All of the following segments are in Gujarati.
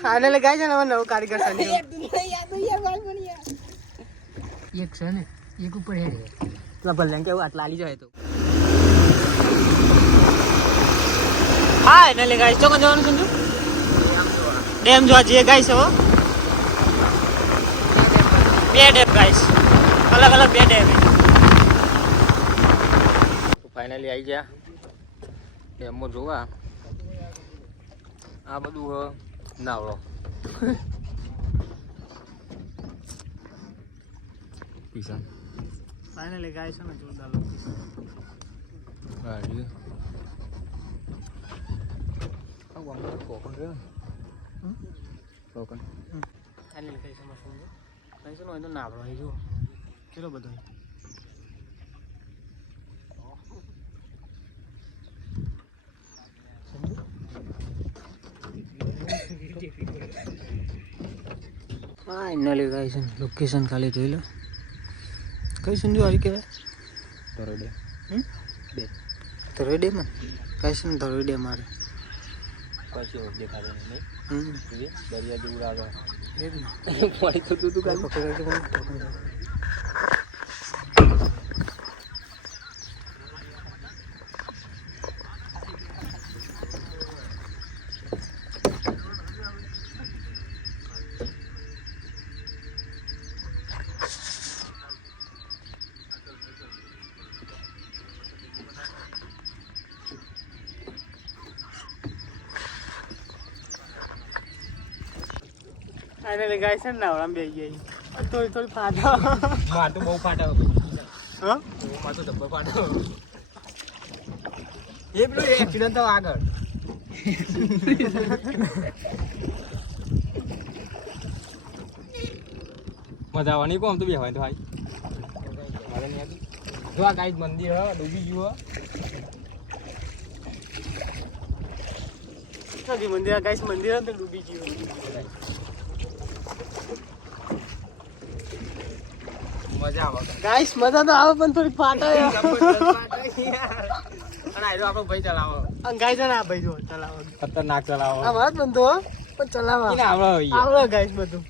ફાઇનલી ગાય છે ને નવો કારીગર સંજુ એક છે ને એક ઉપર હેડ તો ભલે કેવું આટલા આલી જાય તો ફાઇનલી ગાય ચોકન જવાનું સંજુ ડેમ જોવા જઈએ ગાય છે હો બે ડેમ ગાઈસ અલગ અલગ બે ડેમ ફાઇનલી આવી ગયા ડેમમાં જોવા આ બધું નાવડો પીસા ફાઇનલી ગાય છે ને જોરદાર લોકેશન ગાડી આ વંગર કોકન રે કોકન ફાઇનલી ગાય છે મસ્ત ગાય છે નો નાવડો હે જો કેટલો બધો ફાઇનલી ગાય છે લોકેશન ખાલી જોઈ લો કઈ સંજુ આવી કહેવાય ધરોડે ધરોડે માં કઈ છે ને ધરોડે મારે પછી દેખાડે નહીં દરિયા જેવું લાગે એ જ ને પાણી તો તું કાલ પકડાય ફાઇનલી ગાય છે ને નાવડામાં બેસી ગઈ થોડી થોડી ફાટો માથું બહુ ફાટો હા માથું ડબ્બો ફાટો એ પેલું એક્સિડન્ટ થયો આગળ મજા આવવાની કોમ તો બેહવાય તો ભાઈ જો આ ગાય મંદિર હ ડૂબી ગયું હ મંદિર આ ગાય મંદિર તો ડૂબી ગયું મજા આવે ગાઈસ મજા તો આવે પણ થોડી ફાટે અને આયરો આપણો ભાઈ ચલાવો અને ગાય છે ને આ ભાઈ જો ચલાવો ખતરનાક ચલાવો આ વાત બંધો પણ ચલાવવા એને આવડે ગાઈસ બધું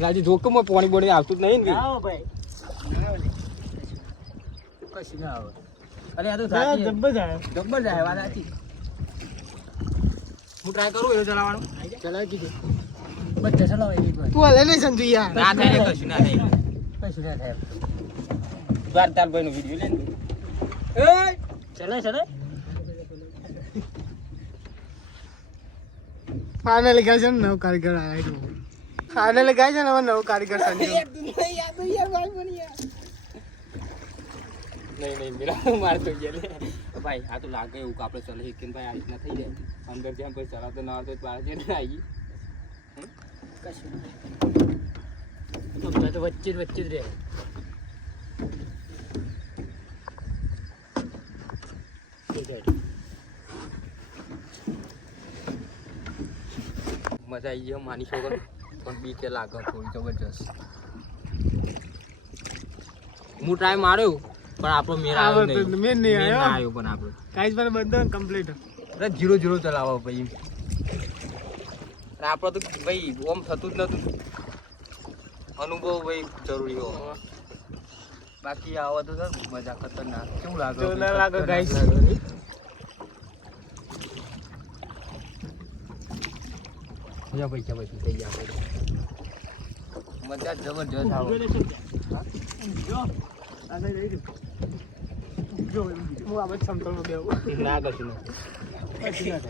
રાજી જોકમાં પાણી બોડી આવતું જ નહીં ને આવો ભાઈ કશી ના આવે અરે આ તો થાકી જબ્બર જાય વાત આતી હું ટ્રાય કરું એ ચલાવવાનું ચલાવી કીધું બધા ચલાવો એક વાર તું હાલે નહીં સંજુ યાર ના થાય કશું ના થાય દ્વાર તાર ભાઈનો વિડિયો લે એ ચલે ફાઇનલી ગાય છે ને નવો કારીગર આવ્યો ફાઇનલી ગાય છે ને નવો કારીગર સંજુ નહીં મેરા માર તો ગયેલે ભાઈ આ તો લાગે એવું કે આપણે ચલે કે ભાઈ આ રીતના થઈ જાય અંદર જેમ કોઈ ચલાવતો ના આવતો બાર જે ના આવી કશું તો વચ્ચે જ રહે મજા આવી ગઈ માની છો પણ બી કે લાગે થોડી જબરજસ્ત હું ટ્રાય માર્યો પણ આપણો મેર આવ્યો નહીં મેર નહીં આવ્યો પણ આપણો કાઈ જ બંધ કમ્પ્લીટ અરે 0-0 ચલાવો ભાઈ આપણો તો ભાઈ ઓમ થતું જ નતું અનુભવ ભાઈ જરૂરી હો બાકી આવો તો સર મજા ખતરનાક કેવું લાગે જોરદાર લાગે ગાઈસ મજા ભાઈ થઈ ગયા મજા જબરજસ્ત આવો જો આગળ જઈ જો હું આ બધું સમતોલમાં બેહું ના કશું ના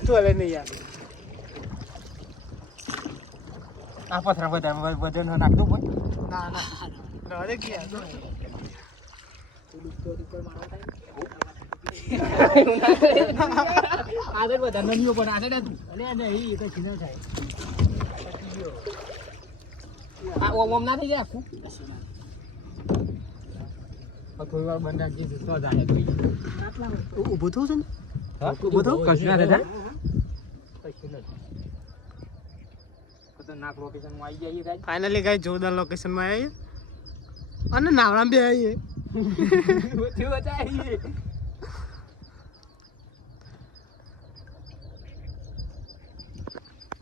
તું હલે નહીં યાર આ પથરા બધા વજન નાખ દો ભાઈ ના રહે ગયા તો ઉપર મારવા થાય આગળ બધા નનીઓ પણ આગળ હતું અલે નહીં એ તો ખીનો થાય આ ઓમ ના થઈ જાય આખું થોડી વાર બંધ રાખી તો જાય આટલા ઊભો થવું છે ને હા ઊભો થવું કશું ના થાય કશું નથી ખતરનાક લોકેશનમાં આવી જઈએ ગાય ફાઇનલી ગાય જોરદાર લોકેશનમાં આવી અને નાવડામાં બે આવીએ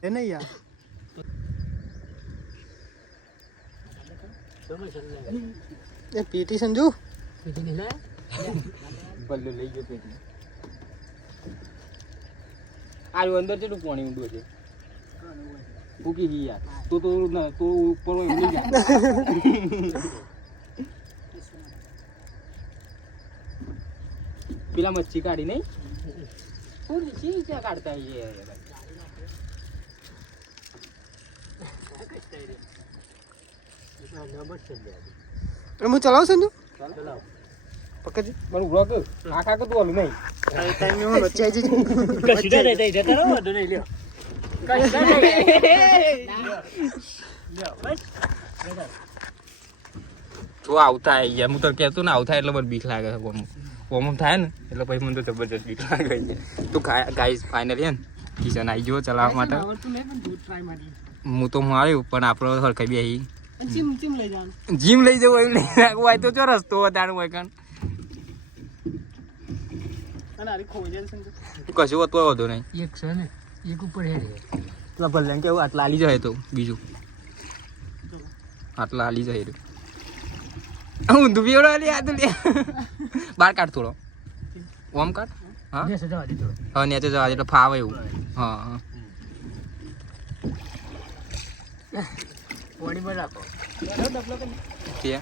એ નહીં યાર એ પીટી સંજુ પલ્લો લઈ ગયો પેટી આયો અંદર કેટલું પાણી ઊંડું છે ફૂકી ગઈ યાર તો ઉપર હોય ઉડી જાય પેલા મચ્છી કાઢી નહીં પૂરી ચી ક્યાં કાઢતા હું ચલાવું સંજુ ચલાવ પકડજે મારું બ્લોક આખા કતું ઓલું નહીં ટાઈમ હું વચ્ચે આવી જજો કશું નહીં થઈ જતા રહો તો નહીં લ્યો તો આવતા યાર હું તો કહેતો ને આવતા એટલે મને બીક લાગે છે કોમ થાય ને એટલે પછી મને તો જબરજસ્ત બીક લાગે છે તો ગાઈસ ફાઇનલી હે ને કિશન આવી ગયો ચલાવવા માટે હું તો માર્યું પણ આપણો હરખાઈ બી આવી જીમ લઈ જવું એવું લઈ રાખવું હોય તો ચો રસ્તો વધારવું હોય કાન કશું હોતું વધુ નહીં એક છે ને એક ઉપર હેડે પેલા ભલે કેવું આટલા આલી જાય તો બીજું આટલા આલી જાય ઊંધું પીવડો લે આ તો લે બહાર કાઢ થોડો ઓમ કાઢ હા જવા દીધો હા નેચે જવા દે એટલે ફાવે એવું હા હા પાણી માં રાખો કે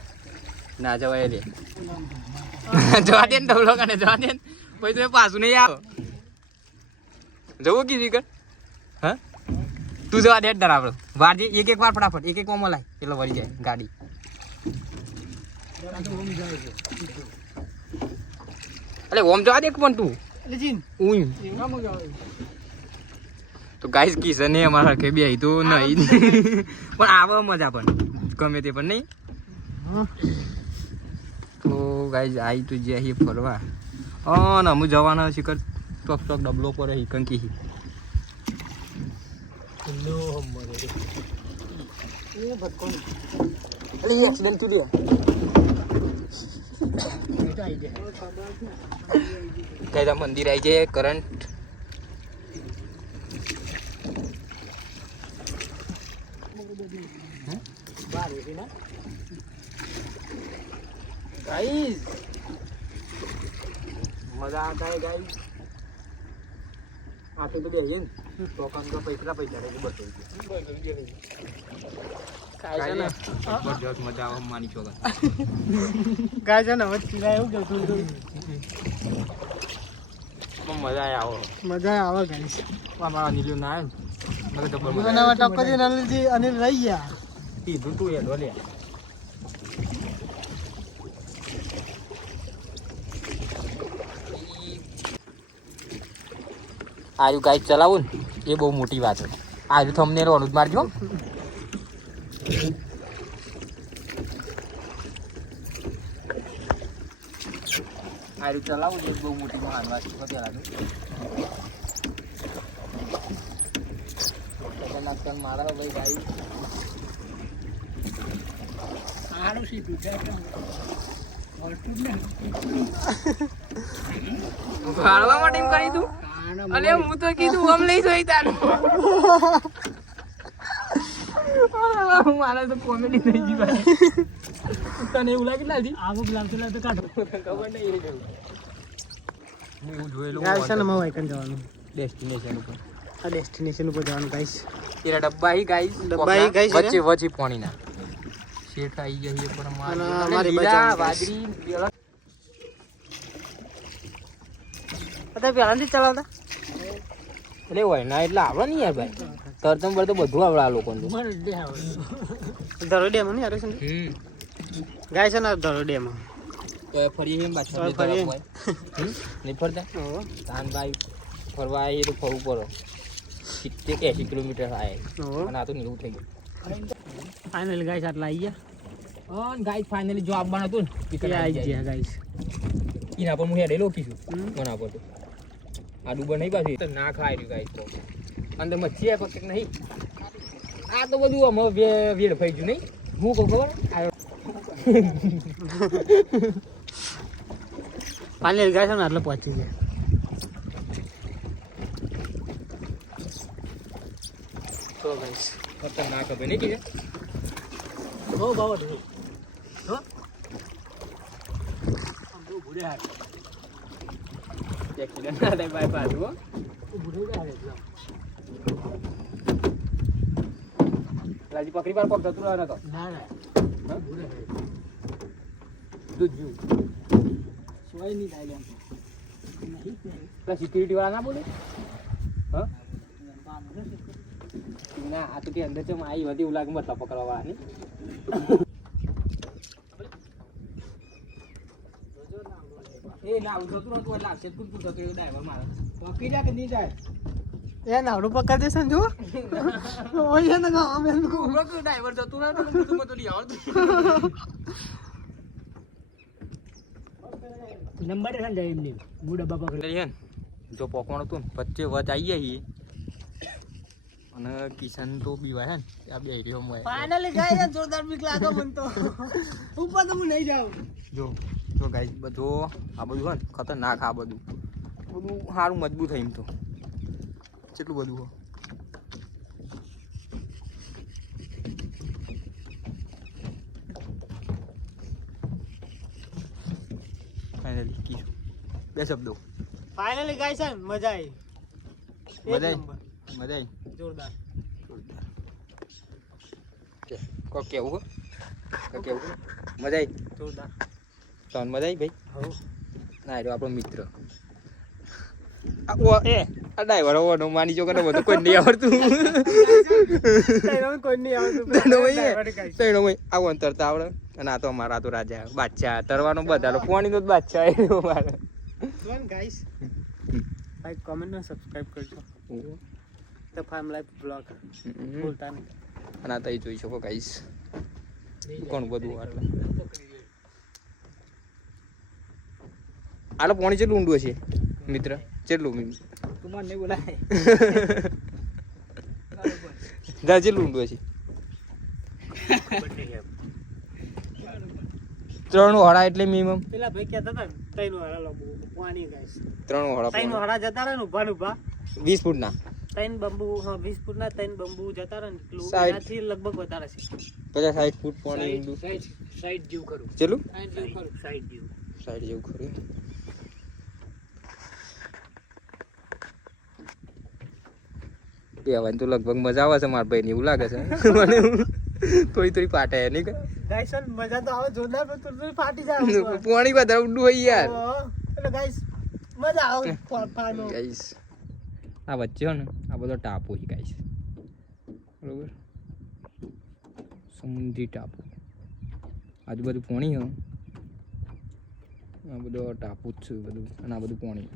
ના જવાય લે જવા દે ને ડબલો કાઢે જવા દે ને પછી તો પાછું નહીં આવો જવું કીધી કર હા તું જવા દે દર આપણે વાર જે એક વાર ફટાફટ એક કોમો લાય એટલે વળી જાય ગાડી અરે ઓમ જવા દે પણ તું તો ગાઈસ કિશન અમારા હરખે બે તો નહીં પણ આવે મજા પણ ગમે તે પણ નહીં તો ગાઈસ આવી તો જે અહીં ફરવા ને અમુક જવાના શિખર ચોક ડબલો પર કંકી એક્સિડન્ટ થયું લે મંદિર આવી જાય કરંટ ગાઈસ મજા આવતા હે ગાઈસ આ તો બેહીએ ને તો કામ તો પૈસા રે બસ કાઈ ને બસ મજા આવે માની છો ગાય છે ને વચ્ચે એવું કે તું મજા આવે ગાઈસ મારા નીલું ના આવે મને તો મને ટક્કર અનિલજી અનિલ રહી ગયા કીધું તું એ લે આયુ ગાય ચલાવું ને એ બહુ મોટી વાત છે આયુ તમને રોનું જ મારજો આયુ ચલાવું ને એ બહુ મોટી વાત છે પેલા મારા ભાઈ ગાય સારું સીધું છે ભાળવા માટે એમ કરી તું અલે હું તો કીધું આમ લઈ જોઈ તારું મારા તો કોમેડી થઈ ગઈ ભાઈ તને એવું લાગે લાજી આવું લાગતું તો કાઢો ખબર નહીં હું એવું જોયેલું ગાઈસ છે ને મવાઈ કન જવાનું ડેસ્ટિનેશન ઉપર આ ડેસ્ટિનેશન ઉપર જવાનું ગાઈસ તેરા ડબ્બા હી ગાઈસ વચ્ચે વચ્ચે પાણી ના શેઠ આવી ગઈ પર અમારી લીલા વાદળી પહેલાથી ચલાવતા એટલે હોય ના એટલે આવડે નહીં યાર ભાઈ તરતમ બર તો બધું આવડે આ લોકોને ધરો ડેમ નહીં અરે છે ગાય છે ને ધરો ડેમ તો ફરી એમ પાછળ નહીં ફરતા તાન ભાઈ ફરવા આવીએ તો ફરવું પડે 70 કે 80 કિલોમીટર થાય અને આ તો નીવું થઈ ગયું ફાઇનલી ગાઈસ આટલા આવી ગયા ગાઈસ ફાઇનલી જો આવવાનું હતું ને આવી ગયા ગાઈસ એના પર હું હેડેલો કીધું બના પર તો આડું બન નહીં પાછી તો ના ખાય રહ્યું ગાઈસ તો અંદર મચ્છી આ પકડ નહીં આ તો બધું અમે વેડ ફઈ ગયું નહીં હું કહું ખબર ફાઇનલી ગાઈસ ને આટલે પહોંચી ગયા તો ગાઈસ ખતરનાક હવે નહીં કીધે બહુ બાવટ છે હો આમ બહુ ભૂરે હાથ એક્સિડન્ટ ના થાય બાય પાછું હો ભૂરે જાય એકદમ રાજી પકડી પાર પગ જતું રહે તો ના ના હા? ભૂરે જાય દૂધ જેવું સોય નહીં થાય એમ નહીં પેલા સિક્યુરિટી વાળા ના બોલે હા ના આ તો તે અંદર છે આવી હતી એવું લાગે મતલબ પકડવા વાળાની એ ના આવું જતું નતું એટલે આવશે તું જતો એ ડ્રાઈવર મારે પકડી જાય કે નહીં જાય એ નાવડું પકડ દેશે ને જો ઓય ને ગામ એમ કો ડ્રાઈવર જતું ના તું તો નહીં આવડતું નંબર છે જાય એમની હું ડબ્બા પકડી જો પોકવાનું હતું ને વચ્ચે વચ આવી જાય અને કિશન તો બીવાય હે ને આ બે રહ્યો મોય ફાઇનલી ગાઈસ જોરદાર બીક લાગે મન તો ઉપર તો હું નહીં જાઉં જો જો ગાઈસ બધો આ બધું હે ને ખતરનાક આ બધું સારું મજબૂત થઈ એમ તો કેટલું બધું હો ફાઇનલી કિશન બે શબ્દો ફાઇનલી ગાઈસ મજા આવી મજા આવી મજા આવી જોરદાર કોક કેવું હો કેવું મજા આવી જોરદાર તને મજા આવી ભાઈ હો ના એ આપણો મિત્ર આ ડ્રાઈવર હોવાનો માની જો કે બધું કોઈ નહીં આવડતું કોઈ નહીં આવતું આવું અંતર તો આવડે અને આ તો અમારા તો રાજા બાદશાહ તરવાનો બધા પાણી નો જ બાદશાહ એ મારે ગાઈસ લાઈક કમેન્ટ અને સબસ્ક્રાઇબ કરજો ધ ફાર્મ લાઈફ બ્લોગ ભૂલતા નહીં અને આ તઈ જોઈ શકો ગાઈસ કોણ બધું આટલું આટલું પાણી કેટલું ઊંડું હશે મિત્ર કેટલું તું મને નહીં બોલાય જા કેટલું ઊંડું હશે 3 હળા એટલે મિનિમમ પેલા ભાઈ કહેતા હતા ને તૈનો હળા લાંબુ પાણી ગાઈસ 3 હળા તૈનો હળા જતા રહે ને ઉભા 20 ફૂટના તૈન બંબુ હા 20 ફૂટના તૈન બંબુ જતા રહે ને એટલું સાઈડ. એનાથી લગભગ વધારે છે 50-60 ફૂટ પાણી ઊંડું સાઈડ જેવું કરું કેટલું સાઈડ જેવું સાઈડ જેવું ખરું બેવાની તો લગભગ મજા આવે છે મારા ભાઈ એવું લાગે છે મને થોડી પાટે નહીં ગાઈસ મજા તો આવે જોરદાર પણ તું ફાટી જાય પાણી વધારે ઊંડું હોય યાર એટલે ગાઈસ મજા આવે ફાનો ગાઈસ આ વચ્ચે હો ને આ બધો ટાપુ છે ગાઈસ બરોબર સમુદ્રી ટાપુ આજુબાજુ પાણી હો આ બધો ટાપુ જ છે બધું અને આ બધું પાણી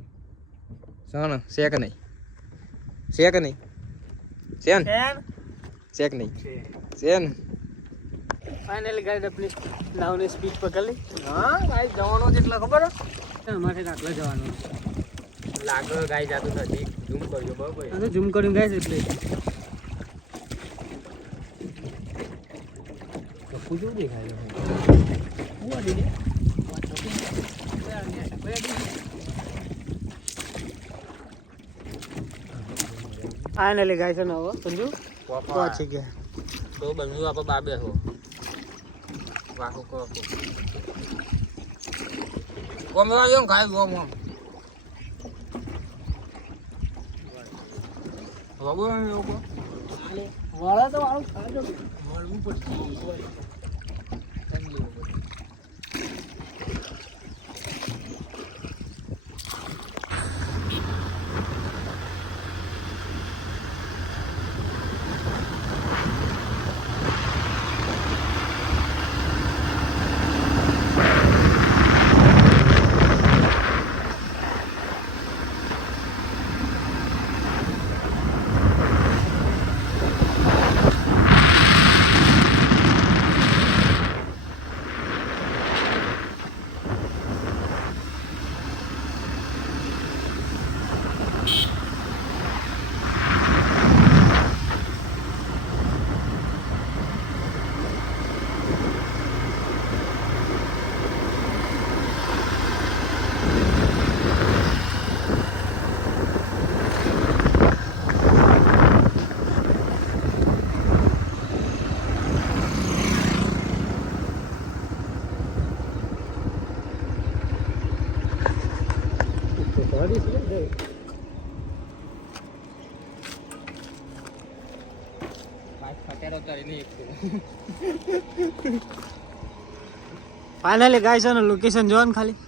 સહન શેક નહીં શેક નહીં શેન શેક નહીં શેન ફાઇનલી ગાઈસ આપણી નાવની સ્પીડ પકડી લી હા ગાઈસ જવાનો જેટલા ખબર હે અમારે આટલા જવાનો લાગે ગાઈસ આ તો નથી ઝૂમ કરજો બરાબર અને ઝૂમ કરીને ગાઈસ એટલે પૂછું દેખાય ફાઇનલી ગાઈસ ને હવે સમજુ પહોંચી ગયા તો બન્યું આપણે બાબે હો વાકો કો કોમ આવ્યો ખાઈ ગયો મો બાબુ આવ્યો કો વાળા તો વાળું ખાજો મળવું પડશે ફાઇનલી ગાઈસ છે ને લોકેશન જોવો ને ખાલી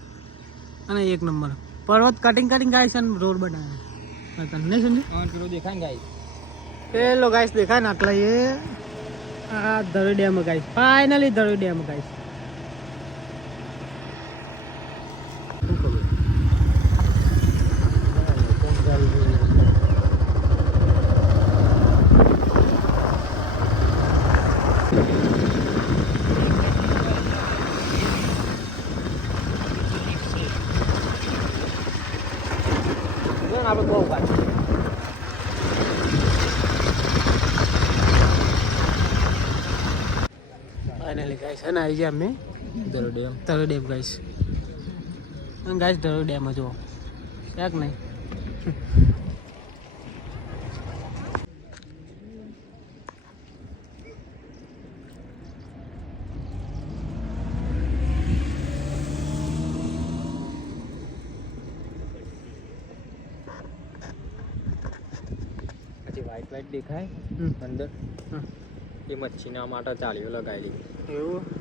અને એક નંબર પર્વત કટિંગ ગાઈસ છે ને રોડ બનાવે તમને સમજી પેલો દેખાય ને ગાઈસ પેલો ગાઈસ દેખાય ને આટલા એ આ Dharoi dam guys finally Dharoi dam guys આપણે બહુ વાત ફાઇનલી ગાઈસ અને આવી ગયા અમે Dharoi dam guys Dharoi dam જુઓ ક્યાંક નહીં વ્હાઈટ દેખાય અંદર એ મચ્છીના માટે ચાલીઓ લગાવેલી એવું